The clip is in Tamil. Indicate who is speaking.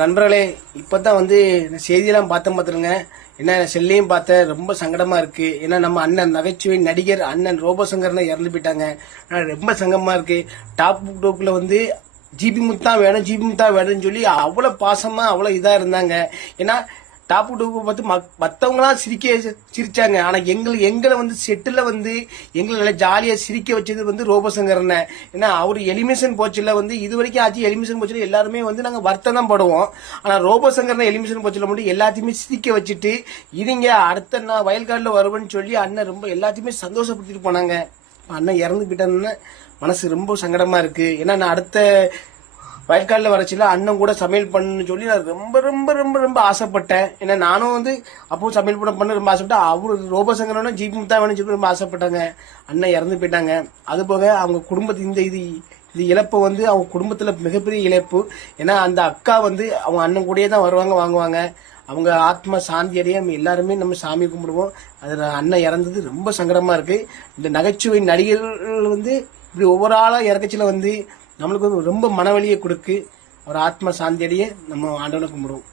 Speaker 1: நண்பர்களே இப்போ தான் வந்து செய்தியெல்லாம் பார்த்தேன் பார்த்துருங்க என்ன செல்லையும் பார்த்தேன் ரொம்ப சங்கடமாக இருக்குது ஏன்னா நம்ம அண்ணன் நகைச்சுவை நடிகர் அண்ணன் ரோபோசங்கர்னா இறந்து போயிட்டாங்க ஆனால் ரொம்ப சங்கடமாக இருக்குது டாப் டோப்பில் வந்து ஜிபி முத்தான் வேணும் ஜிபி முத்தான் வேணும்னு சொல்லி அவ்வளோ பாசமாக அவ்வளோ இதாக இருந்தாங்க ஏன்னா டாப் டூவை பார்த்து மற்றவங்களாம் சிரிக்க சிரிச்சாங்க ஆனால் எங்களை எங்களை வந்து செட்டில் வந்து எங்களை நல்லா ஜாலியாக சிரிக்க வச்சது வந்து ரோபசங்கரனை ஏன்னா அவர் எலிமிஷன் போச்சில் வந்து இது வரைக்கும் ஆச்சு எலிமிஷன் போச்சில் எல்லாருமே வந்து நாங்கள் வருத்தம் தான் போடுவோம் ஆனால் ரோபசங்கரனை எலிமிஷன் போச்சில் மட்டும் எல்லாத்தையுமே சிரிக்க வச்சுட்டு இதுங்க அடுத்த நான் வயல்காடில் வருவேன்னு சொல்லி அண்ணன் ரொம்ப எல்லாத்தையுமே சந்தோஷப்படுத்திட்டு போனாங்க அண்ணன் இறந்து போயிட்டான்னு மனசு ரொம்ப சங்கடமாக இருக்குது ஏன்னா நான் அடுத்த வயல்காலில் வரச்சில அண்ணன் கூட சமையல் பண்ணுன்னு சொல்லி நான் ரொம்ப ரொம்ப ரொம்ப ரொம்ப ஆசைப்பட்டேன் ஏன்னா நானும் வந்து அப்போ சமையல் பண்ண பண்ண ரொம்ப ஆசைப்பட்டேன் அவரு ரோபசங்கரனும் ஜிபி தான் வேணும்னு சொல்லி ரொம்ப ஆசைப்பட்டாங்க அண்ணன் இறந்து போயிட்டாங்க அது போக அவங்க குடும்பத்து இந்த இது இது இழப்பு வந்து அவங்க குடும்பத்தில் மிகப்பெரிய இழப்பு ஏன்னா அந்த அக்கா வந்து அவங்க அண்ணன் கூடயே தான் வருவாங்க வாங்குவாங்க அவங்க ஆத்மா சாந்தி அடைய நம்ம எல்லாருமே நம்ம சாமி கும்பிடுவோம் அதில் அண்ணன் இறந்தது ரொம்ப சங்கடமாக இருக்குது இந்த நகைச்சுவை நடிகர்கள் வந்து இப்படி ஒவ்வொரு ஆளாக இறக்கச்சில வந்து நம்மளுக்கு ரொம்ப மனவழியை கொடுக்கு ஒரு ஆத்ம சாந்தியடைய நம்ம ஆண்டவனை கும்பிடுவோம்